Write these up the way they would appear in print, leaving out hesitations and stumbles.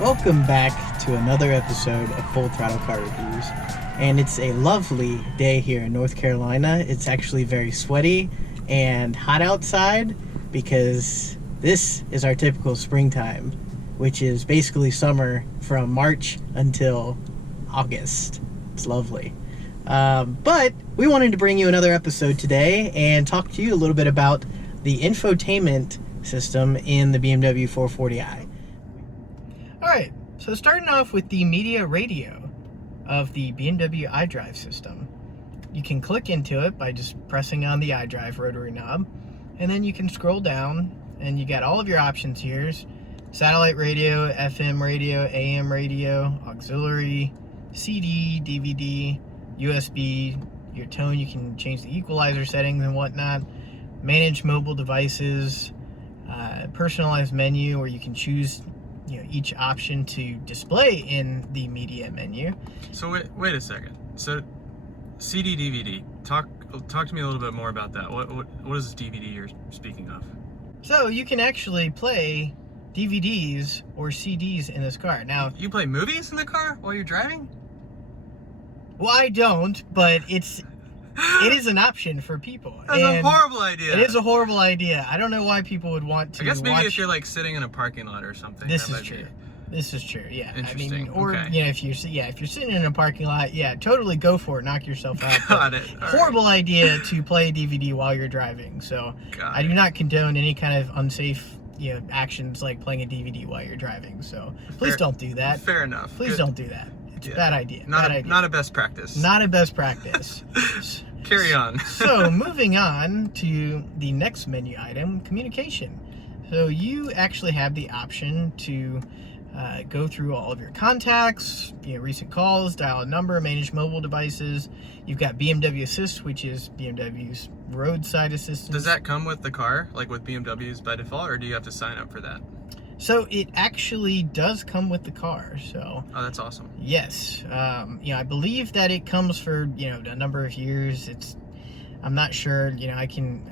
Welcome back to another episode of Full Throttle Car Reviews. And it's a lovely day here in North Carolina. It's actually very sweaty and hot outside because this is our typical springtime, which is basically summer from March until August. It's lovely. But we wanted to bring you another episode today and talk to you a little bit about the infotainment system in the BMW 440i. Alright, so starting off with the media radio of the BMW iDrive system. You can click into it by just pressing on the iDrive rotary knob, and then you can scroll down and you got all of your options here. Satellite radio, FM radio, AM radio, auxiliary, CD, DVD, USB, your tone, you can change the equalizer settings and whatnot, manage mobile devices, personalized menu where you can choose each option to display in the media menu. So wait a second. So CD, DVD, talk to me a little bit more about that. What is this DVD you're speaking of? So you can actually play DVDs or CDs in this car. Now, you play movies in the car while you're driving? Well, I don't, but it is an option for people. That's a horrible idea. It is a horrible idea. I don't know why people would want to. I guess maybe if you're like sitting in a parking lot or something. This is true. This is true. Yeah. Interesting. I mean, or okay. if you're sitting in a parking lot, totally go for it. Knock yourself out. Got it. All horrible idea to play a DVD while you're driving. So I do not condone any kind of unsafe actions like playing a DVD while you're driving. So please don't do that. Fair enough. Please don't do that. It's a bad idea. Not a best practice. Not a best practice. Carry on. So moving on to the next menu item, communication. So you actually have the option to go through all of your contacts, recent calls, dial a number, manage mobile devices. You've got BMW Assist, which is BMW's roadside assistance. Does that come with the car, like with BMWs by default, or do you have to sign up for that? So it actually does come with the car. So oh, that's awesome. Yes, I believe that it comes for a number of years. I'm not sure. I can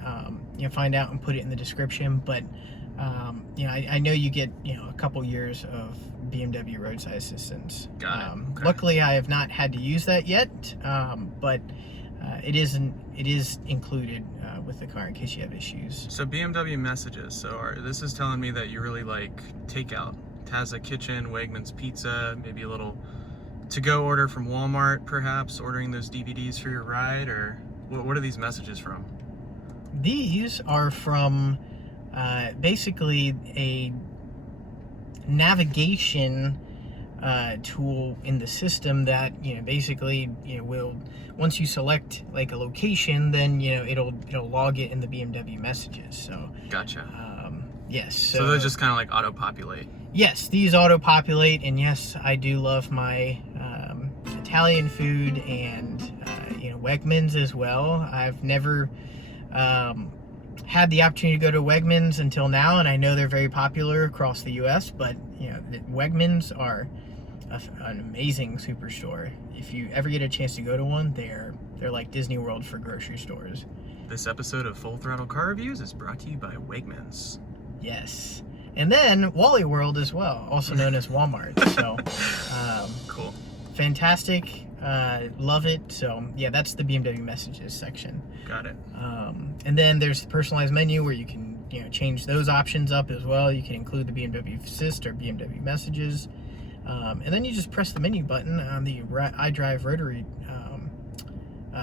find out and put it in the description. But I know you get a couple years of BMW roadside assistance. Got it. Okay. Luckily, I have not had to use that yet. But it is included with the car in case you have issues. So BMW messages. So this is telling me that you really like takeout. It has a kitchen, Wegmans pizza, maybe a little to-go order from Walmart, perhaps ordering those DVDs for your ride, or what are these messages from? These are from basically a navigation tool in the system that basically will, once you select like a location, then it'll log it in the BMW messages. So gotcha. Yes. So those just kind of like auto-populate. Yes, these auto-populate, and yes, I do love my Italian food and Wegmans as well. I've never had the opportunity to go to Wegmans until now, and I know they're very popular across the U.S., but Wegmans are an amazing superstore. If you ever get a chance to go to one, they're like Disney World for grocery stores. This episode of Full Throttle Car Reviews is brought to you by Wegmans. Yes. And then Wally World as well, also known as Walmart. So cool. Fantastic. Love it. So yeah, that's the BMW messages section. Got it. And then there's the personalized menu where you can change those options up as well. You can include the BMW Assist or BMW messages. And then you just press the menu button on the iDrive Rotary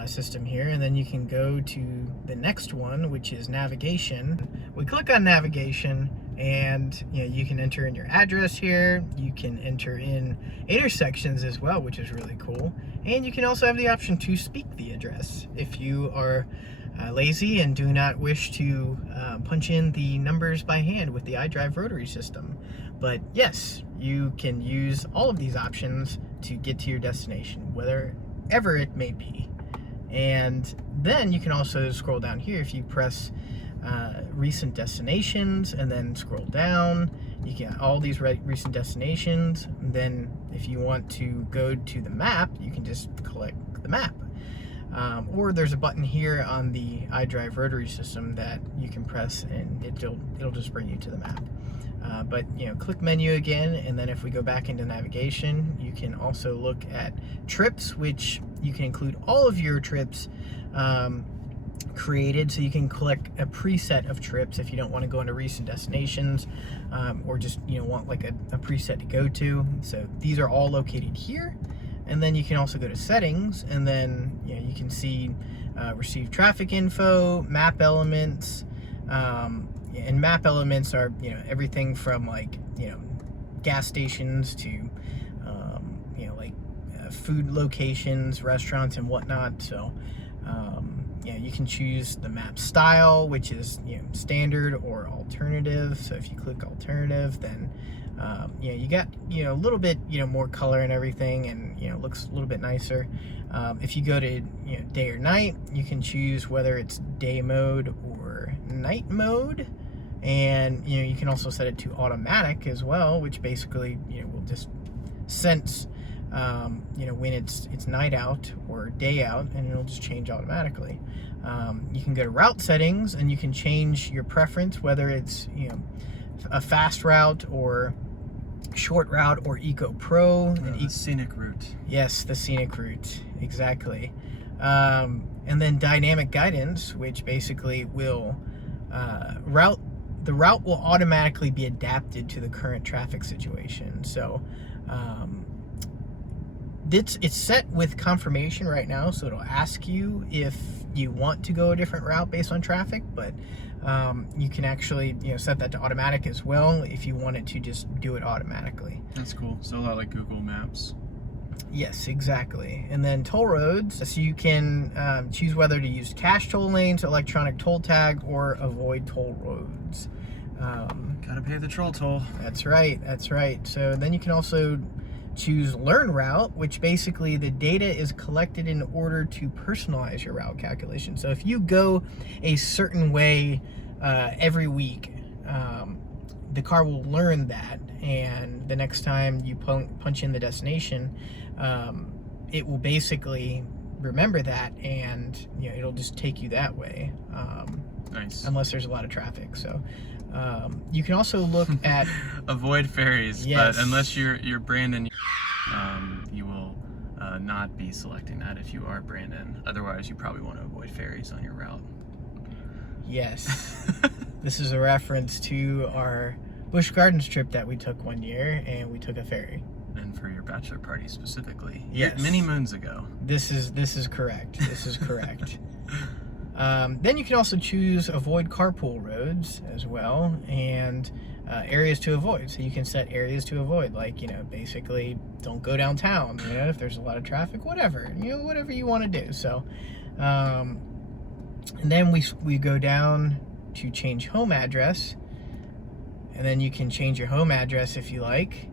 system here, and then you can go to the next one, which is navigation. We click on navigation, and you can enter in your address here. You can enter in intersections as well, which is really cool. And you can also have the option to speak the address if you are lazy and do not wish to punch in the numbers by hand with the iDrive Rotary system. But yes, you can use all of these options to get to your destination, wherever it may be. And then you can also scroll down here. If you press recent destinations and then scroll down, you get all these recent destinations. And then if you want to go to the map, you can just click the map. Or there's a button here on the iDrive Rotary system that you can press, and it'll just bring you to the map. But click menu again, and then if we go back into navigation, you can also look at trips, which you can include all of your trips created. So you can collect a preset of trips if you don't want to go into recent destinations, or just want like a preset to go to. So these are all located here. And then you can also go to settings, and then you can see receive traffic info, map elements, and map elements are everything from like gas stations to like food locations, restaurants, and whatnot. So you can choose the map style, which is standard or alternative. So if you click alternative, then you got a little bit more color and everything, and looks a little bit nicer. If you go to day or night, you can choose whether it's day mode or night mode, and you can also set it to automatic as well, which basically will just sense when it's night out or day out, and it'll just change automatically. You can go to route settings, and you can change your preference, whether it's a fast route or short route or Eco Pro. And scenic route. Yes, the scenic route, exactly. And then dynamic guidance, which basically will the route will automatically be adapted to the current traffic situation. So it's set with confirmation right now, so it'll ask you if you want to go a different route based on traffic, but you can actually set that to automatic as well if you want it to just do it automatically. That's cool. So a lot like Google Maps. Yes, exactly. And then toll roads, so you can choose whether to use cash toll lanes, electronic toll tag, or avoid toll roads. Gotta pay the troll toll. That's right. So then you can also choose learn route, which basically the data is collected in order to personalize your route calculation. So if you go a certain way every week, the car will learn that, and the next time you punch in the destination, it will basically remember that, and it'll just take you that way. Nice. Unless there's a lot of traffic. So you can also look at avoid ferries. Yes. But unless you're Brandon, you will not be selecting that if you are Brandon. Otherwise, you probably want to avoid ferries on your route. Yes. This is a reference to our Busch Gardens trip that we took one year, and we took a ferry. And for your bachelor party specifically. Yes. Many moons ago. This is correct. This is correct. Then you can also choose avoid carpool roads as well, and areas to avoid. So you can set areas to avoid, like basically don't go downtown. If there's a lot of traffic, whatever. Whatever you want to do. So, and then we go down to change home address, and then you can change your home address if you like.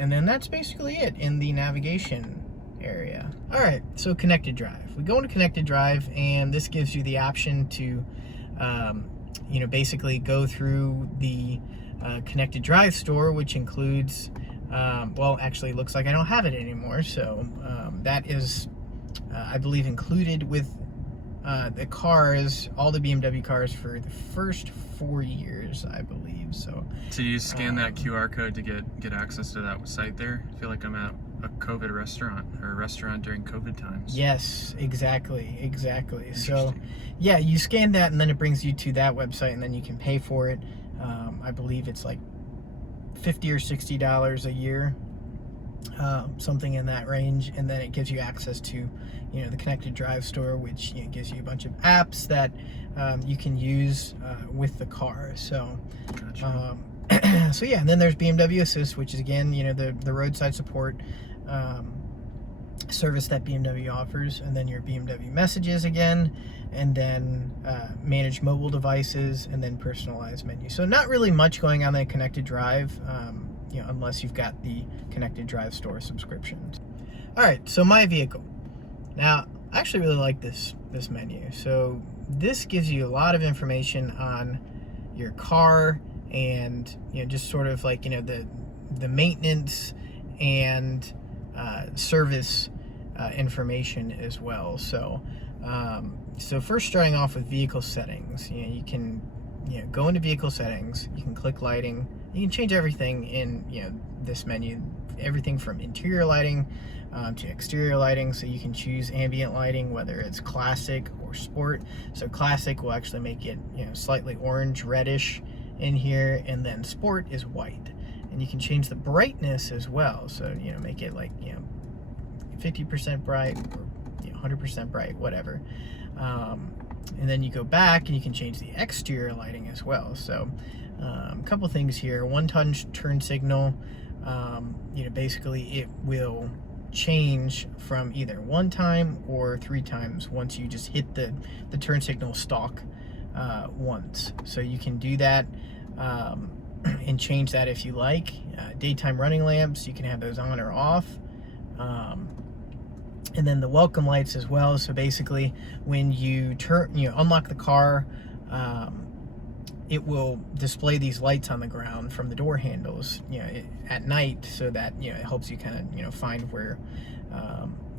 And then that's basically it in the navigation area. All right, so connected drive. We go into connected drive, and this gives you the option to basically go through the connected drive store, which includes well, actually it looks like I don't have it anymore, so that is I believe included with the cars, all the BMW cars for the first 4 years, I believe. So you scan that QR code to get access to that site there? I feel like I'm at a COVID restaurant, or a restaurant during COVID times. Yes, exactly. So yeah, you scan that, and then it brings you to that website, and then you can pay for it. I believe it's like $50 or $60 a year, something in that range, and then it gives you access to the connected drive store, which gives you a bunch of apps that you can use with the car. So Gotcha. So yeah, and then there's BMW Assist, which is again the roadside support service that BMW offers, and then your BMW messages again, and then manage mobile devices, and then personalized menu. So not really much going on in connected drive, unless you've got the connected drive store subscription. All right, so my vehicle. Now, I actually really like this menu. So this gives you a lot of information on your car, and just sort of like the maintenance and service information as well. So so first, starting off with vehicle settings, you can go into vehicle settings. You can click lighting. You can change everything in this menu, everything from interior lighting to exterior lighting. So you can choose ambient lighting, whether it's classic or sport. So classic will actually make it slightly orange reddish in here, and then sport is white. And you can change the brightness as well. So make it like 50% bright or 100% bright, whatever. And then you go back and you can change the exterior lighting as well. So a couple things here. One turn signal, basically it will change from either 1 time or 3 times once you just hit the turn signal stalk once. So you can do that and change that if you like. Daytime running lamps, you can have those on or off. And then the welcome lights as well. So basically when you unlock the car, it will display these lights on the ground from the door handles at night, so that it helps you kind of find where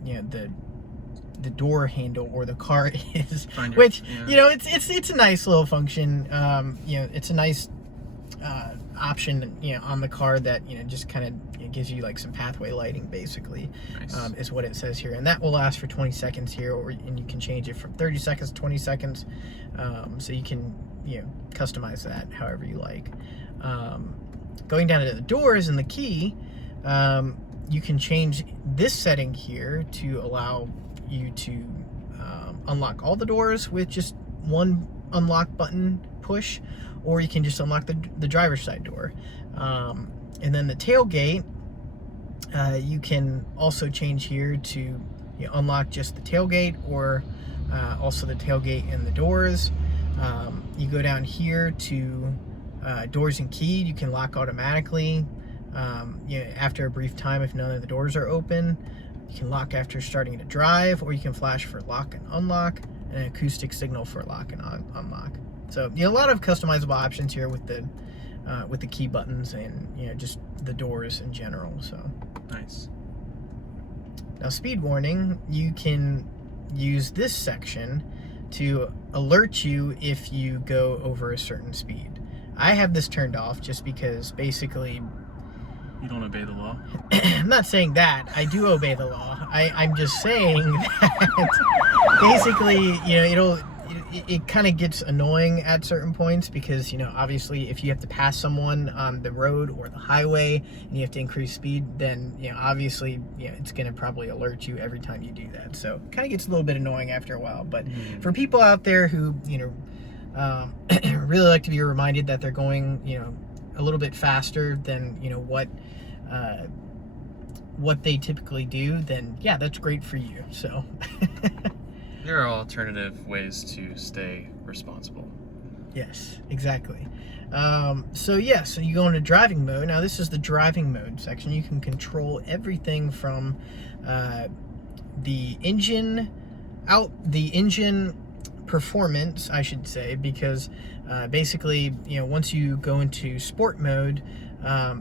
the door handle or the car is, which it's a nice little function. It's a nice option on the car that just kind of gives you like some pathway lighting, basically. Nice. Is what it says here, and that will last for 20 seconds here, and you can change it from 30 seconds to 20 seconds, so you can customize that however you like. Going down to the doors and the key, you can change this setting here to allow you to unlock all the doors with just one unlock button push, or you can just unlock the driver's side door. And then the tailgate, you can also change here to unlock just the tailgate, or also the tailgate and the doors. You go down here to doors and key. You can lock automatically after a brief time if none of the doors are open. You can lock after starting to drive, or you can flash for lock and unlock, and an acoustic signal for lock and unlock. So a lot of customizable options here with the key buttons and just the doors in general. So nice. Now, speed warning, you can use this section to alert you if you go over a certain speed. I have this turned off just because basically you don't obey the law. I'm not saying that. I do obey the law. I'm just saying that basically, it kind of gets annoying at certain points, because obviously if you have to pass someone on the road or the highway and you have to increase speed, then obviously it's going to probably alert you every time you do that. So it kind of gets a little bit annoying after a while. But for people out there who really like to be reminded that they're going a little bit faster than what they typically do, then yeah, that's great for you. So there are alternative ways to stay responsible. Yes, exactly. So you go into driving mode. Now this is the driving mode section. You can control everything from the engine performance, I should say, because basically once you go into sport mode,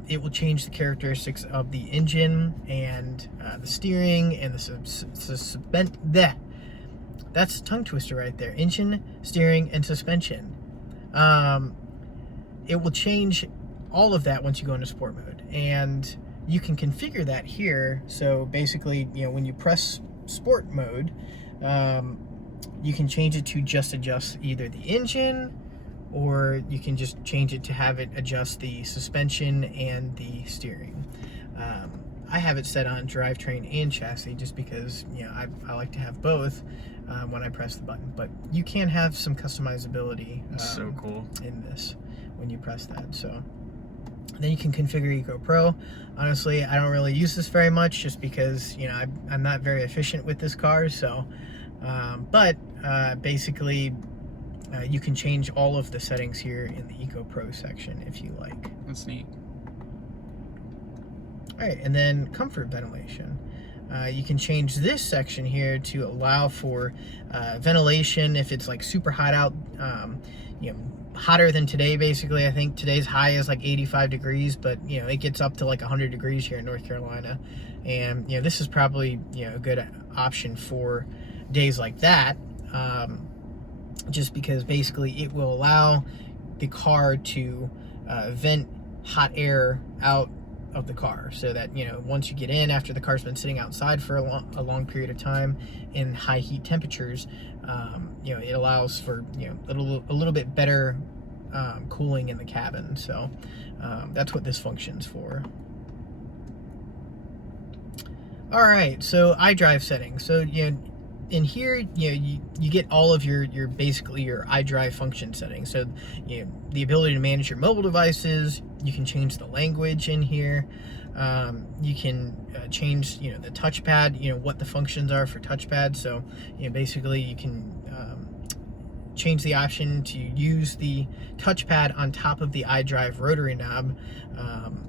it will change the characteristics of the engine and the steering and the that's a tongue twister right there. Engine, steering, and suspension. It will change all of that once you go into sport mode, and you can configure that here. So basically, when you press sport mode, you can change it to just adjust either the engine, or you can just change it to have it adjust the suspension and the steering. I have it set on drivetrain and chassis just because I like to have both when I press the button. But you can have some customizability so cool in this when you press that. So then you can configure Eco Pro. Honestly, I don't really use this very much just because I'm not very efficient with this car. So basically you can change all of the settings here in the Eco Pro section if you like. That's neat. All right, and then comfort ventilation. You can change this section here to allow for ventilation if it's like super hot out, hotter than today. Basically, I think today's high is like 85 degrees, but it gets up to like 100 degrees here in North Carolina, and this is probably a good option for days like that, just because basically it will allow the car to vent hot air out of the car, so that, you know, once you get in, after the car's been sitting outside for a long period of time in high heat temperatures, you know, it allows for, you know, a little bit better cooling in the cabin. So that's what this functions for. All right, so iDrive settings. So, you know, in here, you know, you get all of your basically your iDrive function settings. So, you know, the ability to manage your mobile devices. You can change the language in here. You can change, you know, the touchpad, you know, what the functions are for touchpad. So, you know, basically you can change the option to use the touchpad on top of the iDrive rotary knob,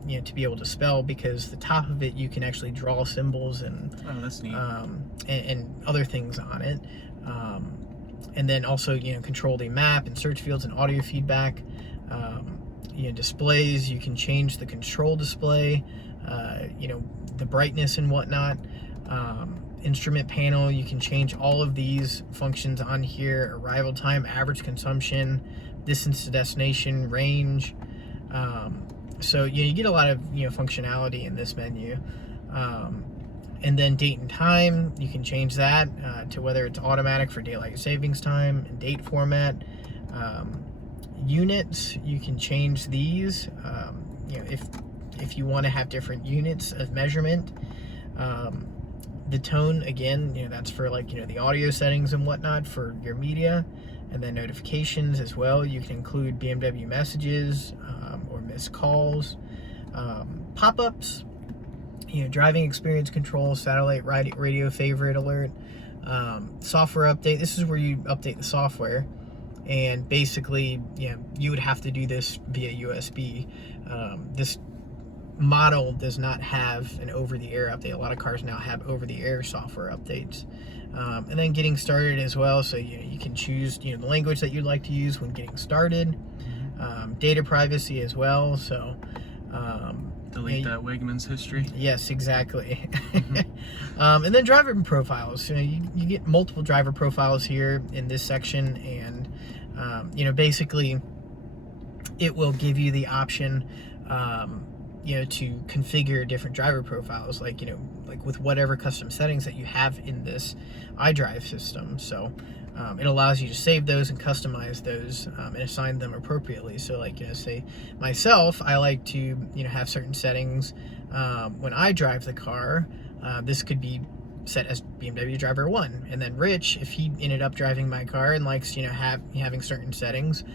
you know, to be able to spell, because the top of it you can actually draw symbols and that's neat. And other things on it, and then also, you know, control the map and search fields and audio feedback. You know, displays, you can change the control display, you know, the brightness and whatnot. Instrument panel, you can change all of these functions on here: arrival time, average consumption, distance to destination, range. So, you know, you get a lot of, you know, functionality in this menu. And then date and time, you can change that to whether it's automatic for daylight savings time and date format. Units, you can change these, you know, if you want to have different units of measurement. The tone, again, you know, that's for, like, you know, the audio settings and whatnot for your media. And then notifications as well. You can include BMW messages or missed calls. Pop-ups, you know, driving experience control, satellite radio favorite alert, software update. This is where you update the software. And basically, you know, you would have to do this via USB. This model does not have an over-the-air update. A lot of cars now have over-the-air software updates. And then getting started as well, so you can choose, you know, the language that you'd like to use when getting started. Data privacy as well, so delete that Wegmans history. Yes, exactly. And then driver profiles. You know, you get multiple driver profiles here in this section, and you know, basically it will give you the option, you know, to configure different driver profiles, like, you know, like with whatever custom settings that you have in this iDrive system. So it allows you to save those and customize those and assign them appropriately. So, like, you know, say myself, I like to, you know, have certain settings when I drive the car. This could be set as BMW driver 1, and then Rich, if he ended up driving my car and likes, you know, having certain settings,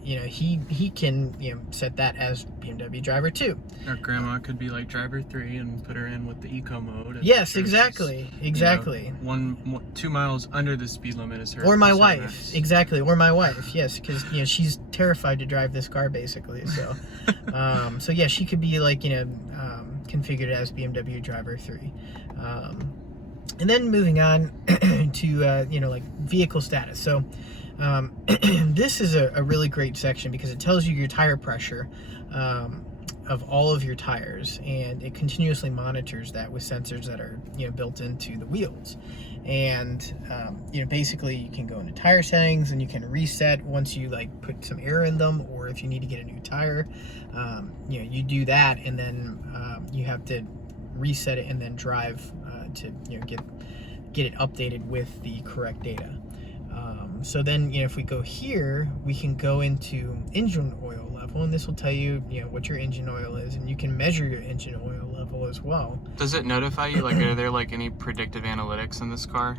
you know, he can, you know, set that as BMW driver 2. Our grandma could be like driver 3 and put her in with the eco mode. Yes, exactly. You know, 2 miles under the speed limit is her. Or my wife, nice. Exactly. Or my wife, yes, because, you know, she's terrified to drive this car basically. So, so yeah, she could be, like, you know, configured as BMW driver 3. And then moving on to you know, like vehicle status. So this is a really great section because it tells you your tire pressure of all of your tires, and it continuously monitors that with sensors that are, you know, built into the wheels. And you know, basically you can go into tire settings and you can reset once you, like, put some air in them, or if you need to get a new tire, you know, you do that, and then you have to reset it and then drive to, you know, get it updated with the correct data. So then, you know, if we go here, we can go into engine oil level, and this will tell you, you know, what your engine oil is, and you can measure your engine oil level as well. Does it notify you, like, are there, like, any predictive analytics in this car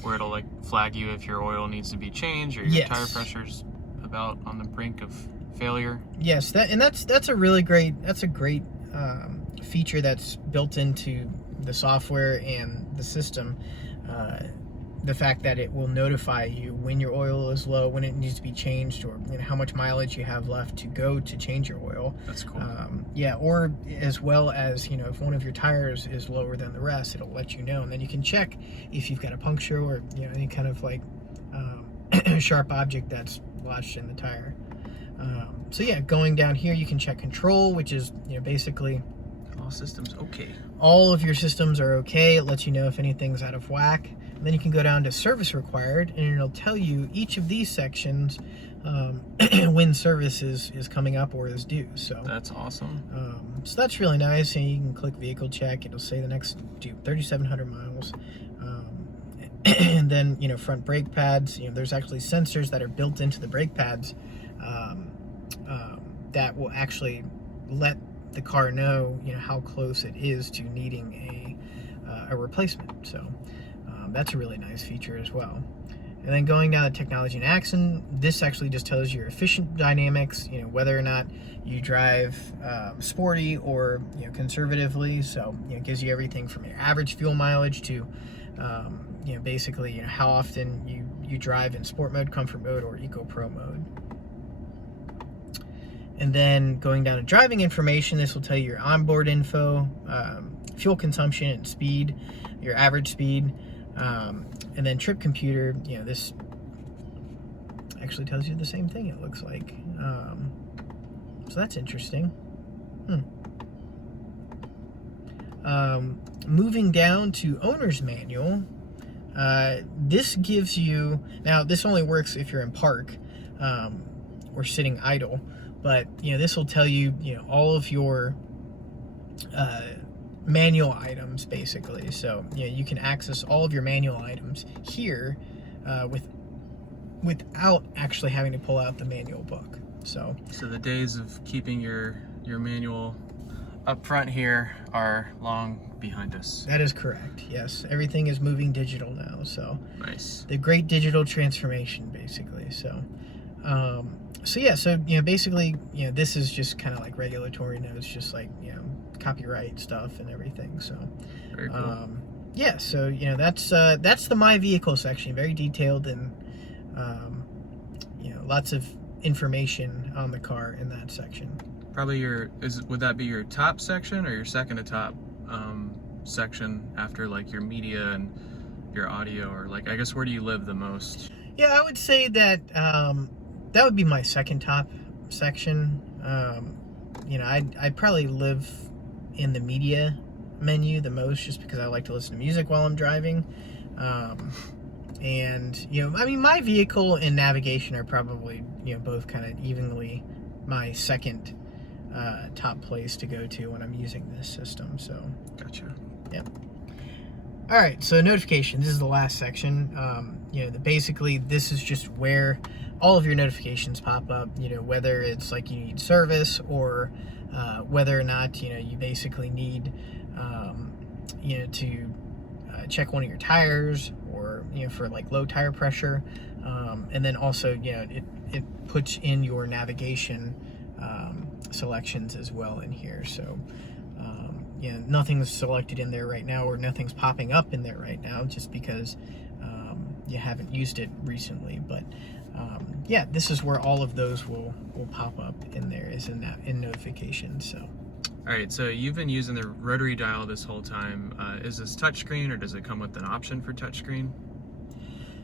where it'll, like, flag you if your oil needs to be changed, or your tire pressure's about on the brink of failure? Yes, that's a really great, that's a great feature that's built into the software and the system. The fact that it will notify you when your oil is low, when it needs to be changed, or, you know, how much mileage you have left to go to change your oil. That's cool. Yeah, or as well as, you know, if one of your tires is lower than the rest, it'll let you know, and then you can check if you've got a puncture or, you know, any kind of, like, sharp object that's lodged in the tire. So yeah, going down here, you can check control, which is, you know, basically systems okay. All of your systems are okay. It lets you know if anything's out of whack. And then you can go down to service required, and it'll tell you each of these sections when service is coming up or is due. So that's awesome. So that's really nice. And you can click vehicle check. It'll say the next due 3,700 miles. And then, you know, front brake pads, you know, there's actually sensors that are built into the brake pads that will actually let the car know, you know, how close it is to needing a replacement. So that's a really nice feature as well. And then going down to technology in action, this actually just tells you your efficient dynamics, you know, whether or not you drive sporty or, you know, conservatively. So, you know, it gives you everything from your average fuel mileage to you know, basically, you know, how often you drive in sport mode, comfort mode, or eco pro mode. And then going down to driving information, this will tell you your onboard info, fuel consumption and speed, your average speed, and then trip computer. You know, this actually tells you the same thing, it looks like. So that's interesting. Moving down to owner's manual, this gives you, now this only works if you're in park or sitting idle, but you know, this will tell you, you know, all of your manual items basically. So you know, you can access all of your manual items here without actually having to pull out the manual book. So the days of keeping your manual up front here are long behind us. that is correct. Yes, everything is moving digital now. So Nice. the great digital transformation, basically. So, so yeah. So you know, basically, you know, this is just kind of like regulatory notes, just like, you know, copyright stuff and everything. So, Very cool. yeah. So you know, that's the my vehicle section, very detailed and you know, lots of information on the car in that section. Probably would that be your top section or your second to top section after like your media and your audio, or like, I guess, where do you live the most? Yeah, I would say that that would be my second top section. You know, I'd probably live in the media menu the most, just because I like to listen to music while I'm driving. And you know, I mean, my vehicle and navigation are probably, you know, both kind of evenly my second top place to go to when I'm using this system. So Gotcha. yeah. All right, so notifications. This is the last section. You know, basically this is just where all of your notifications pop up. You know, whether it's like you need service or whether or not, you know, you basically need you know, to check one of your tires, or you know, for like low tire pressure. And then also, you know, it puts in your navigation selections as well in here. So you know, nothing's selected in there right now, or nothing's popping up in there right now, just because you haven't used it recently. But yeah, this is where all of those will pop up in there, is in notifications. So All right, so you've been using the rotary dial this whole time. Is this touchscreen, or does it come with an option for touchscreen?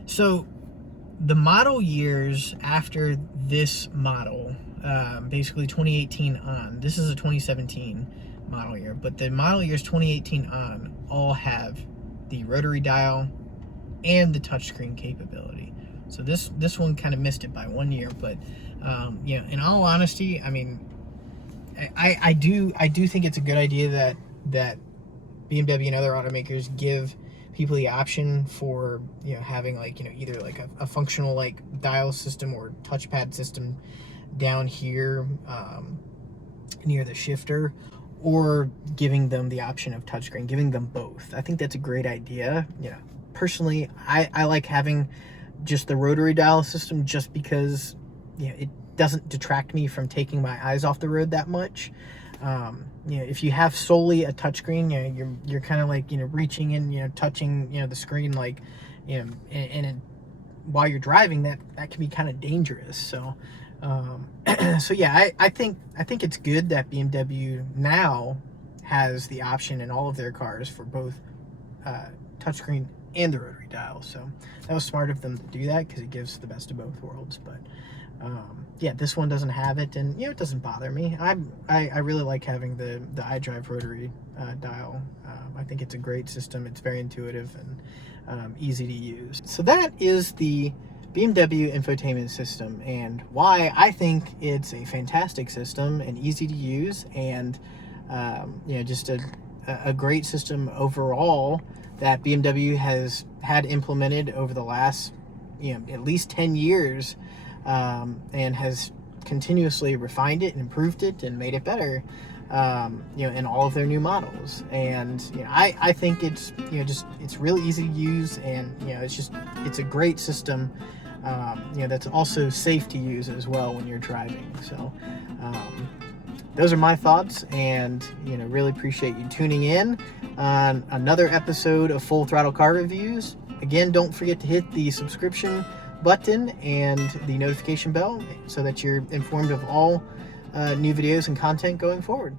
So the model years after this model, basically 2018 on, this is a 2017 model year, but the model years 2018 on all have the rotary dial and the touchscreen capability. So this one kind of missed it by 1 year, but you know, in all honesty, I mean, I do think it's a good idea that BMW and other automakers give people the option for, you know, having like, you know, either like a functional like dial system or touchpad system down here near the shifter, or giving them the option of touchscreen, giving them both. I think that's a great idea. You know, personally, I like having just the rotary dial system, just because, you know, it doesn't detract me from taking my eyes off the road that much. You know, if you have solely a touchscreen, you know, you're kind of like, you know, reaching in, you know, touching, you know, the screen, like, you know, and while you're driving, that can be kind of dangerous. So so yeah, I think it's good that BMW now has the option in all of their cars for both touchscreen and the rotary dial. So that was smart of them to do that, because it gives the best of both worlds. But Yeah, this one doesn't have it, and it doesn't bother me. I really like having the iDrive rotary dial. I think it's a great system. It's very intuitive and easy to use. So that is the BMW infotainment system, and why I think it's a fantastic system and easy to use, and just a great system overall that BMW has had implemented over the last at least 10 years, and has continuously refined it and improved it and made it better, in all of their new models. And I think it's it's really easy to use, and it's a great system, that's also safe to use as well when you're driving. So those are my thoughts, and really appreciate you tuning in on another episode of Full Throttle Car Reviews. Again, don't forget to hit the subscription button and the notification bell so that you're informed of all new videos and content going forward.